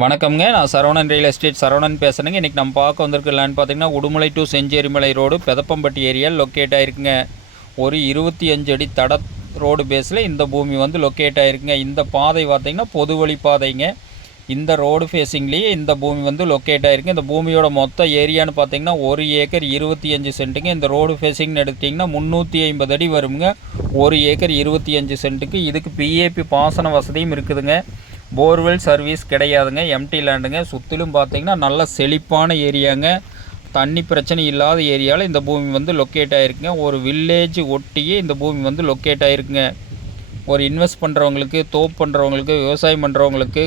வணக்கம்ங்க. நான் Saravanan real estate Saravanan பேசுகிறேங்க. இன்றைக்கி நம்ம பார்க்க வந்திருக்க லேண்ட் பார்த்திங்கன்னா Udumalai to Chencherimalai road Pethappampatti area locate ஆகிருக்குங்க. ஒரு 25 அடி தட ரோடு பேஸில் இந்த பூமி வந்து லொக்கேட் ஆகிருக்குங்க. இந்த பாதை பார்த்திங்கன்னா பொது வழி பாதைங்க. இந்த ரோடு ஃபேஸிங்லேயே இந்த பூமி வந்து லொக்கேட் ஆகிருக்கு. இந்த பூமியோட மொத்த ஏரியான்னு பார்த்திங்கன்னா 1 ஏக்கர் 25 சென்ட்டுங்க. இந்த ரோடு ஃபேஸிங்னு எடுத்திங்கன்னா 350 அடி வருங்க. 1 ஏக்கர் 25 சென்ட்டுக்கு. இதுக்கு பிஏபி பாசன வசதியும் இருக்குதுங்க. போர்வெல் சர்வீஸ் கிடையாதுங்க. எம்டி லேண்டுங்க. சுற்றிலும் பார்த்திங்கன்னா நல்ல செழிப்பான ஏரியாங்க. தண்ணி பிரச்சனை இல்லாத ஏரியாவில் இந்த பூமி வந்து லொக்கேட் ஆகிருக்குங்க. ஒரு வில்லேஜ் ஒட்டியே இந்த பூமி வந்து லொக்கேட் ஆகிருக்குங்க. ஒரு இன்வெஸ்ட் பண்ணுறவங்களுக்கு, தோப்பு பண்ணுறவங்களுக்கு, விவசாயம் பண்ணுறவங்களுக்கு,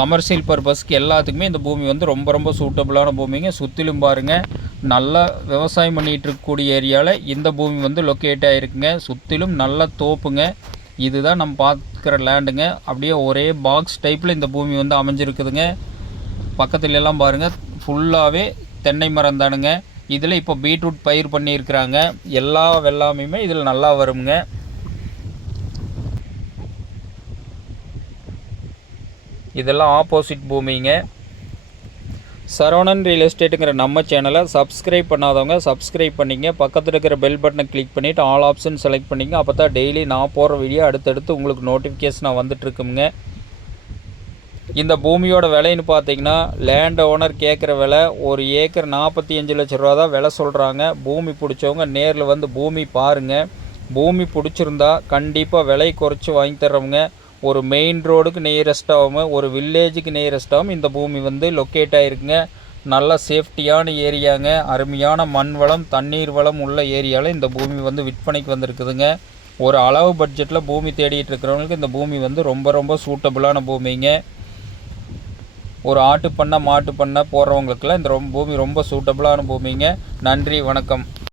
கமர்ஷியல் பர்பஸ்க்கு எல்லாத்துக்குமே இந்த பூமி வந்து ரொம்ப சூட்டபுளான பூமிங்க. சுற்றிலும் பாருங்கள், நல்லா விவசாயம் பண்ணிகிட்டு இருக்கக்கூடிய ஏரியாவில் இந்த பூமி வந்து லொக்கேட் ஆகிருக்குங்க. சுற்றிலும் நல்ல தோப்புங்க. இதுதான் நம்ம பார்க்குற லேண்டுங்க. அப்படியே ஒரே பாக்ஸ் டைப்பில் இந்த பூமி வந்து அமைஞ்சிருக்குதுங்க. பக்கத்துல எல்லாம் பாருங்கள், ஃபுல்லாகவே தென்னை மரம் தானுங்க. இதில் இப்போ பீட்ரூட் பயிர் பண்ணியிருக்கிறாங்க. எல்லா வெள்ளாமையுமே இதில் நல்லா வருங்க. இதெல்லாம் ஆப்போசிட் பூமிங்க. சரவணன் ரியல் எஸ்டேட்டுங்கிற நம்ம சேனலை சப்ஸ்கிரைப் பண்ணாதவங்க சப்ஸ்கிரைப் பண்ணிங்க. பக்கத்தில் இருக்கிற பெல் பட்டனை கிளிக் பண்ணிவிட்டு ஆல் ஆப்ஷன் செலக்ட் பண்ணிங்க. அப்போ தான் டெய்லி நான் போகிற வீடியோ அடுத்தடுத்து உங்களுக்கு நோட்டிஃபிகேஷனாக வந்துட்டுருக்குங்க. இந்த பூமியோட விலைன்னு பார்த்தீங்கன்னா லேண்ட் ஓனர் கேட்குற விலை 1 ஏக்கர் 45 லட்ச ரூபா தான் விலை சொல்கிறாங்க. பூமி பிடிச்சவங்க நேரில் வந்து பூமி பாருங்கள். பூமி பிடிச்சிருந்தா கண்டிப்பாக விலை குறைச்சி வாங்கி தர்றவங்க. ஒரு மெயின் ரோடுக்கு நியரஸ்ட்டாகவும் ஒரு வில்லேஜுக்கு நியரஸ்ட்டாகவும் இந்த பூமி வந்து லொக்கேட் ஆகிருக்குங்க. நல்ல சேஃப்டியான ஏரியாங்க. அருமையான மண் வளம், தண்ணீர் வளம் உள்ள ஏரியாவில் இந்த பூமி வந்து விற்பனைக்கு வந்திருக்குதுங்க. ஒரு அளவு பட்ஜெட்டில் பூமி தேடிட்டு இருக்கிறவங்களுக்கு இந்த பூமி வந்து ரொம்ப சூட்டபுளான பூமிங்க. ஒரு ஆட்டு பண்ணை, மாட்டு பண்ணை போடுறவங்களுக்கெல்லாம் இந்த பூமி ரொம்ப சூட்டபுளான பூமிங்க. நன்றி, வணக்கம்.